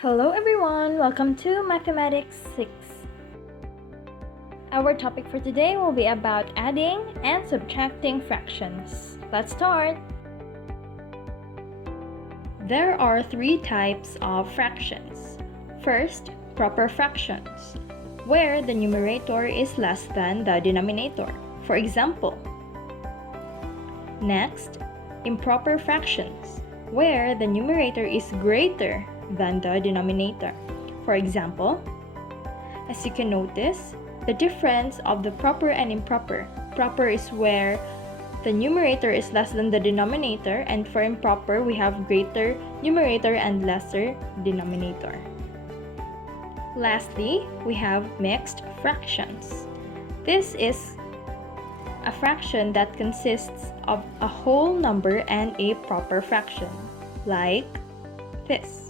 Hello everyone, welcome to Mathematics 6. Our topic for today will be about adding and subtracting fractions. Let's start! There are three types of fractions. First, proper fractions, where the numerator is less than the denominator. For example, next, improper fractions, where the numerator is greater than the denominator. For example, as you can notice, the difference of the proper and improper. Proper is where the numerator is less than the denominator, and for improper, we have greater numerator and lesser denominator. Lastly, we have mixed fractions. This is a fraction that consists of a whole number and a proper fraction, like this.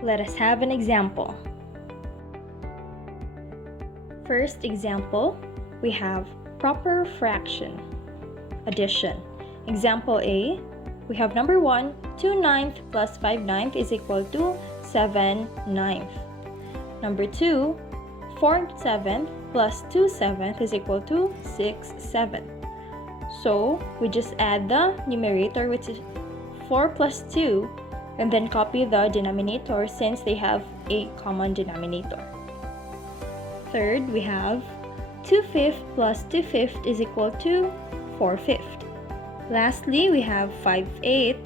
Let us have an example. First example, we have proper fraction, addition. Example A, we have number 1, 2/9 plus 5/9 is equal to 7/9. Number 2, 4/7 plus 2/7 is equal to 6/7. So, we just add the numerator, which is 4 plus 2, and then copy the denominator since they have a common denominator. Third, we have 2/5 plus 2/5 is equal to 4/5. Lastly, we have 5/8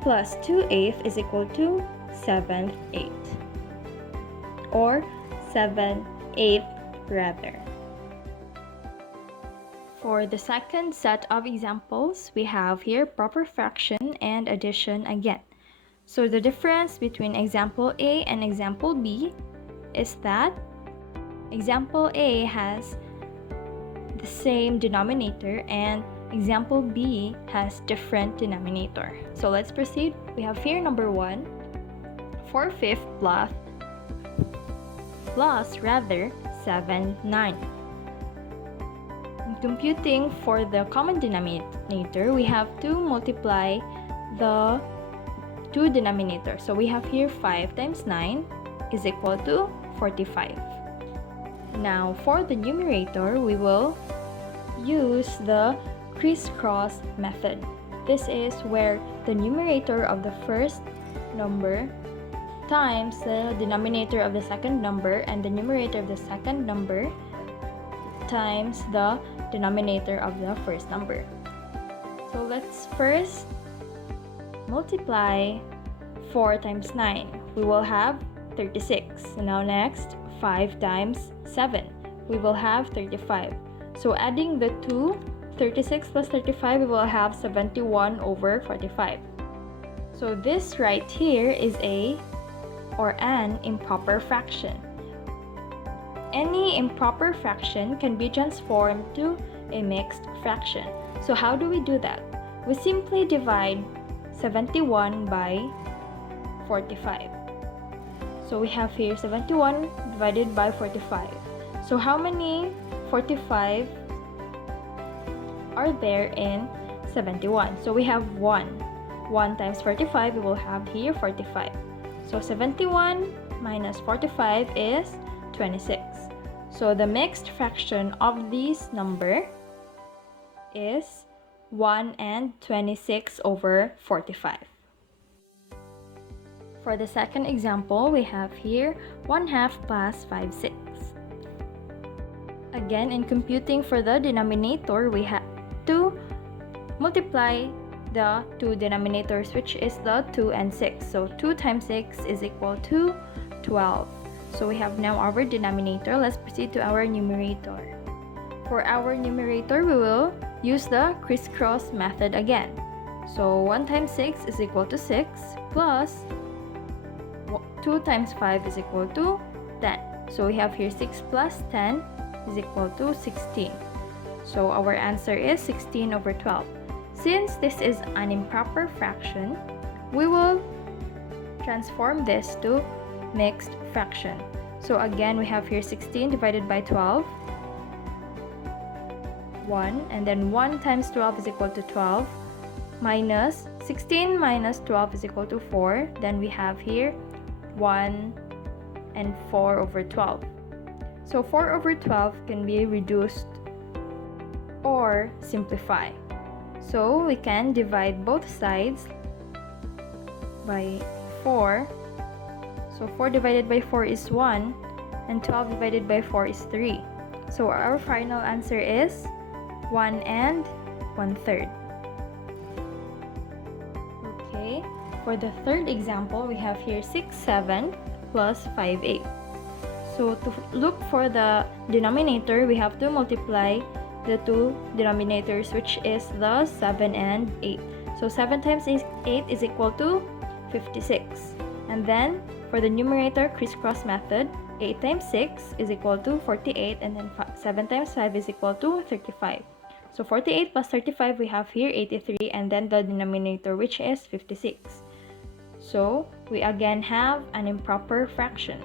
plus 2/8 is equal to 7/8, or 7/8 rather. For the second set of examples, we have here proper fraction and addition again. So the difference between example A and example B is that example A has the same denominator and example B has different denominator. So let's proceed. We have here number 1, 4/5 plus 7/9. In computing for the common denominator, we have to multiply the two denominators. So we have here 5 times 9 is equal to 45. Now for the numerator, we will use the crisscross method. This is where the numerator of the first number times the denominator of the second number and the numerator of the second number times the denominator of the first number. So let's first multiply 4 times 9. We will have 36. Now next, 5 times 7. We will have 35. So adding the two, 36 plus 35, we will have 71 over 45. So this right here is an improper fraction. Any improper fraction can be transformed to a mixed fraction. So how do we do that? We simply divide 71 by 45. So we have here 71 divided by 45. So how many 45 are there in 71? So we have 1. 1 times 45, we will have here 45. So 71 minus 45 is 26. So the mixed fraction of this number is 1 and 26 over 45. For the second example, we have here 1/2 plus 5/6. Again, in computing for the denominator, we have to multiply the two denominators, which is the 2 and 6. So 2 times 6 is equal to 12. So we have now our denominator. Let's proceed to our numerator. For our numerator, we will use the crisscross method again. So 1 times 6 is equal to 6 plus 2 times 5 is equal to 10. So we have here 6 plus 10 is equal to 16. So our answer is 16 over 12. Since this is an improper fraction, we will transform this to mixed fraction. So again, we have here 16 divided by 12. 1, and then 1 times 12 is equal to 12 minus 16 minus 12 is equal to 4. Then we have here 1 and 4 over 12. So 4 over 12 can be reduced or simplify. So we can divide both sides by 4. So 4 divided by 4 is 1 and 12 divided by 4 is 3. So our final answer is 1 and 1/3. Okay, for the third example, we have here 6, 7 plus 5, 8. So to look for the denominator, we have to multiply the two denominators, which is the 7 and 8. So 7 times 8 is equal to 56. And then for the numerator, crisscross method, 8 times 6 is equal to 48, and then 7 times 5 is equal to 35. So 48 plus 35, we have here 83, and then the denominator, which is 56. So we again have an improper fraction.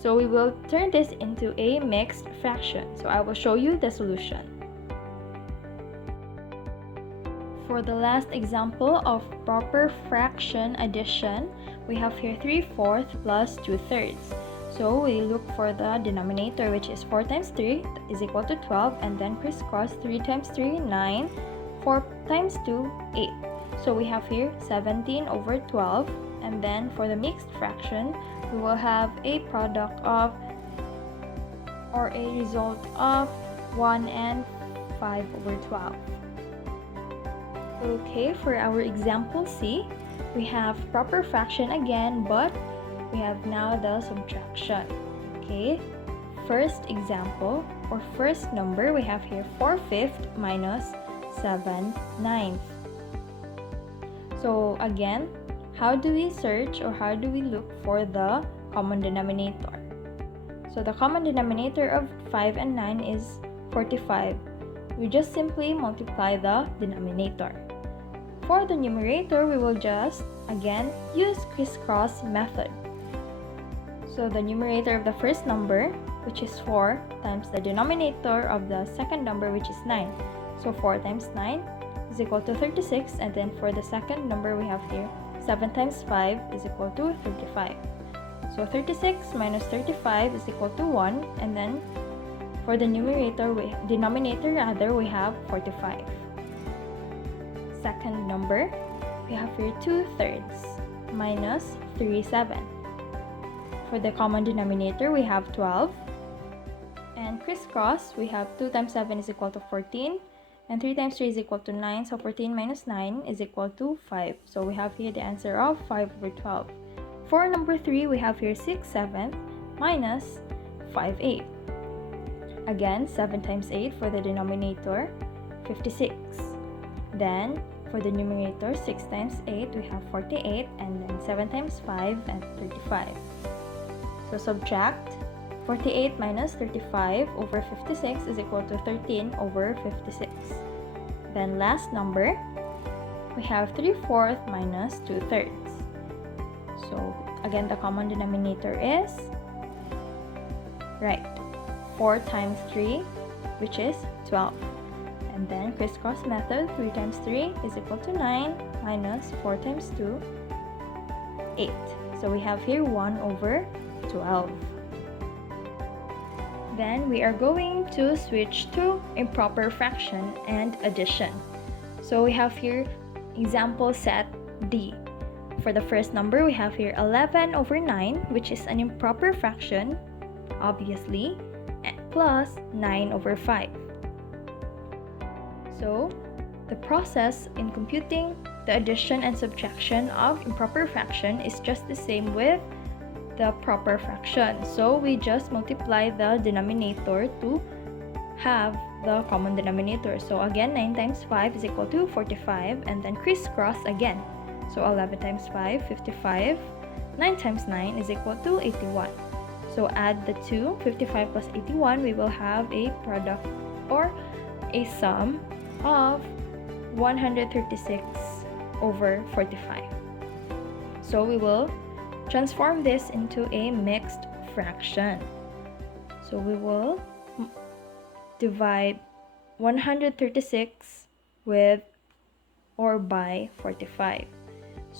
So we will turn this into a mixed fraction. So I will show you the solution. For the last example of proper fraction addition, we have here 3/4 plus 2/3. So we look for the denominator, which is 4 times 3 is equal to 12, and then crisscross 3 times 3, 9, 4 times 2, 8. So we have here 17 over 12, and then for the mixed fraction, we will have a product of, or a result of 1 and 5 over 12. Okay, for our example C, we have proper fraction again, but we have now the subtraction. Okay, first example or first number, we have here 4/5 minus 7/9. So again, how do we search or how do we look for the common denominator? So the common denominator of 5 and 9 is 45. We just simply multiply the denominator. For the numerator, we will just again use crisscross method. So the numerator of the first number, which is 4, times the denominator of the second number, which is 9. So 4 times 9 is equal to 36, and then for the second number, we have here 7 times 5 is equal to 35. So 36 minus 35 is equal to 1, and then for the denominator we have 45. Second number, we have here 2/3 minus 3/7. For the common denominator, we have 12. And crisscross, we have 2 times 7 is equal to 14. And 3 times 3 is equal to 9. So 14 minus 9 is equal to 5. So we have here the answer of 5 over 12. For number 3, we have here 6/7 minus 5/8. Again, 7 times 8 for the denominator, 56. Then, for the numerator, 6 times 8, we have 48. And then 7 times 5 and 35. So subtract 48 minus 35 over 56 is equal to 13 over 56. Then last number, we have 3/4 minus 2/3. So again, the common denominator is, right, 4 times 3, which is 12. And then crisscross method, 3 times 3 is equal to 9 minus 4 times 2, 8. So we have here 1 over 12. Then we are going to switch to improper fraction and addition. So we have here example set D. For the first number, we have here 11 over 9, which is an improper fraction, obviously, plus 9 over 5. So the process in computing the addition and subtraction of improper fraction is just the same with the proper fraction. So we just multiply the denominator to have the common denominator. So again, 9 times 5 is equal to 45, and then crisscross again. So 11 times 5, 55. 9 times 9 is equal to 81. So add the two, 55 plus 81, we will have a product or a sum of 136 over 45. So we will transform this into a mixed fraction. So we will divide 136 with or by 45.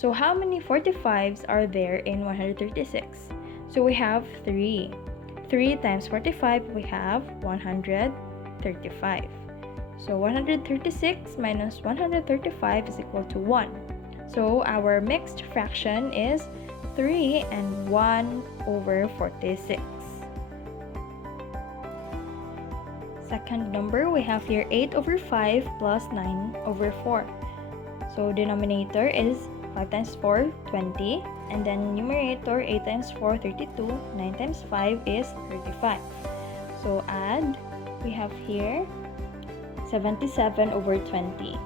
So how many 45s are there in 136? So we have 3. 3 times 45, we have 135. So 136 minus 135 is equal to 1. So our mixed fraction is 3 and 1 over 46. Second number, we have here 8 over 5 plus 9 over 4. So denominator is 5 times 4, 20. And then numerator, 8 times 4, 32. 9 times 5 is 35. So add, we have here 77 over 20.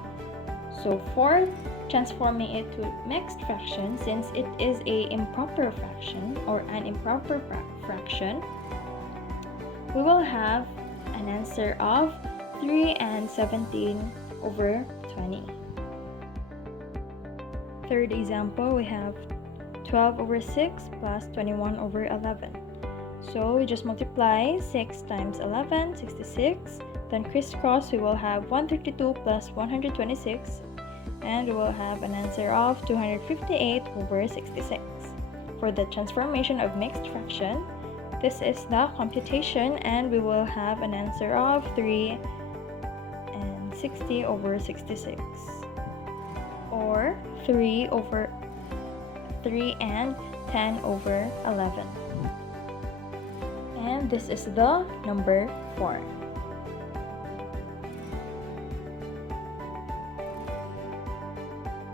So for transforming it to mixed fraction, since it is an improper fraction or an improper fraction, we will have an answer of 3 and 17 over 20. Third example, we have 12 over 6 plus 21 over 11. So we just multiply 6 times 11, 66. Then crisscross, we will have 132 plus 126. And we will have an answer of 258 over 66. For the transformation of mixed fraction, this is the computation, and we will have an answer of 3 and 60 over 66. Or 3 and 10 over 11. And this is the number 4.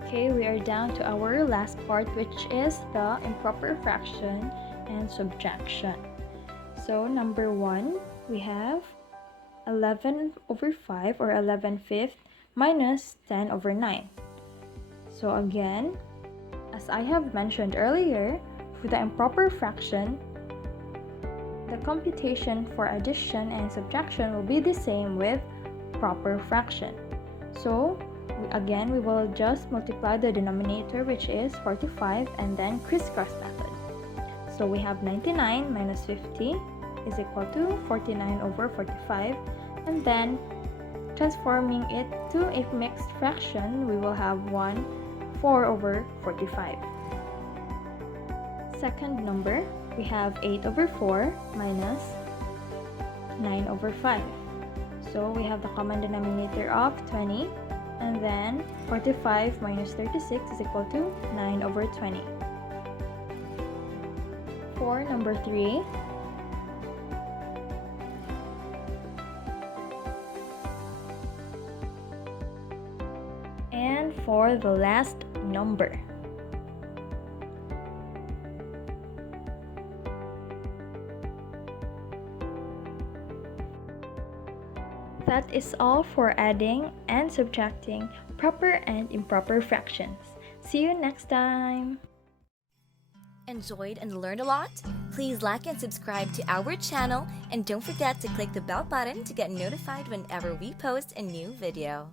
Okay, we are down to our last part, which is the improper fraction and subtraction. So number 1, we have 11 over 5 or 11/5 minus 10 over 9. So again, as I have mentioned earlier, for the improper fraction, the computation for addition and subtraction will be the same with proper fraction. So again, we will just multiply the denominator, which is 45, and then crisscross method. So we have 99 minus 50 is equal to 49 over 45, and then transforming it to a mixed fraction, we will have 4 over 45. Second number, we have 8 over 4 minus 9 over 5. So we have the common denominator of 20, and then 45 minus 36 is equal to 9 over 20. For number 3, and for the last number, that is all for adding and subtracting proper and improper fractions. See you next time! Enjoyed and learned a lot? Please like and subscribe to our channel, and don't forget to click the bell button to get notified whenever we post a new video.